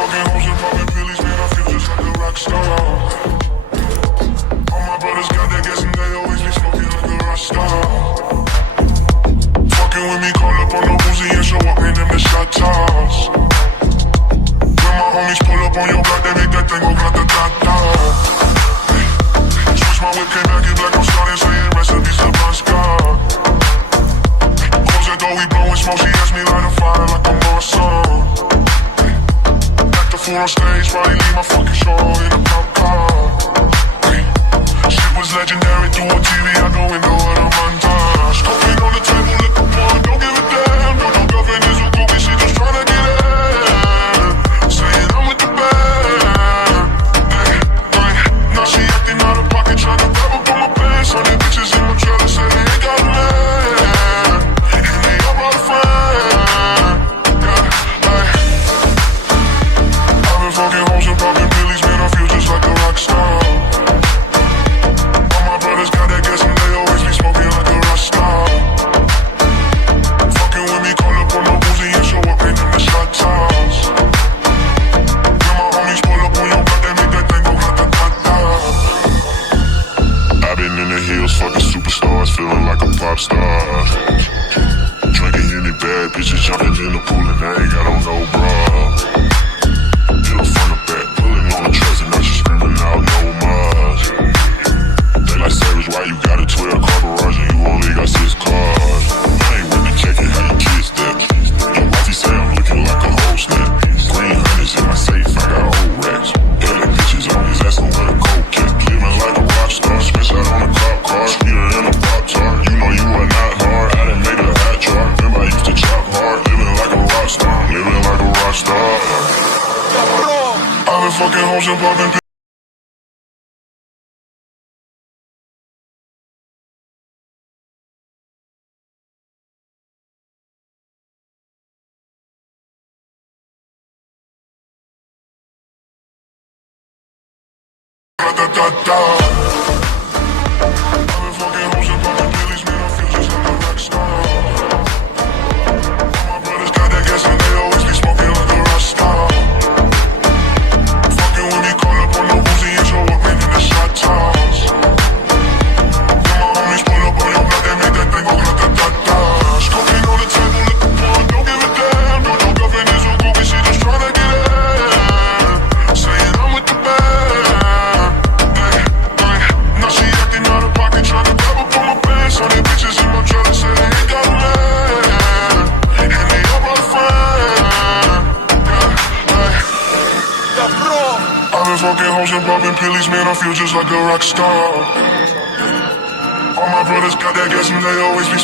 fucking hoes and popping pillies, man, I feel just like a rock star. All my brothers got that gas and they always be smoking like a rock star. Fucking with me, call up on the Uzi and show up, man, them the shot toss. When my homies pull up on your block, they make that thing go grata-ta-ta. Switch my whip, came back in black, I'm starting saying recipes to Bon Scott. Close that door, we blowing smoke, she asked me light a fire like I'm on a song. Act a fool on stage, probably leave my fucking show in a cop car. Shit was legendary through a TV, I go into what a montage. Cocaine on the table, liquor porn, don't give a damn. No, no girlfriend is a groupie, she just tryna get in. Saying I'm with the band. Now she acting out of pocket, tryna grab up on my pants. 100 bitches in my trailer, say they ain't got land. And they all my friends. I've been fucking hoes and popping pillies, man, I feel just like a rock star. All my brothers got that gas and they always be smoking like a rock star. Fucking with me, call up on the Uzi and show up, man, them the shot toss. When my homies pull up on your block, they make that thing go grata-ta-ta. I've been in the hills, fucking superstars, feeling like a pop star. Drinking any bad bitches, jumping in the pool and I ain't got on no bra. Hit her front or back, pulling on the tracks and now she screaming out no mas. They like Savage, why you got a 12-car garage and you only got 6 cars? I ain't with the checking how you kiss that. Your wifey say I'm looking like a whole snap. Green hundreds in my safe, I got old racks. LA bitches always asking where the coke at. Living like a rock star, switch out on a cop car. Sweeter than a Pop-Tart, you know you are not hard. I done made a hot chart, remember I used to chop hard. Living like a rock star, living like a rock star. I've been fucking hoes and popping pills. Da-da-da-da. I've been fucking hoes and popping pillies, man, I feel just like a rock star. All my brothers got that gas and they always be smoking like a rock star. Fucking with me, call up on the Uzi and show up, man, in the shot toss. When my homies pull up on your block, they make that thing go grata-ta-ta. Cocaine on the table, liquor porn, don't give a damn. No, your girlfriend is a groupie, she just tryna get in. Saying I'm with the band. Now she acting out of pocket, tryna grab up on my pants. 100 bitches in my trailer, say they ain't got land. And they all my friends. I've been fucking hoes and popping pillies, man, I feel just like a rock star. All my brothers got that gas and they always be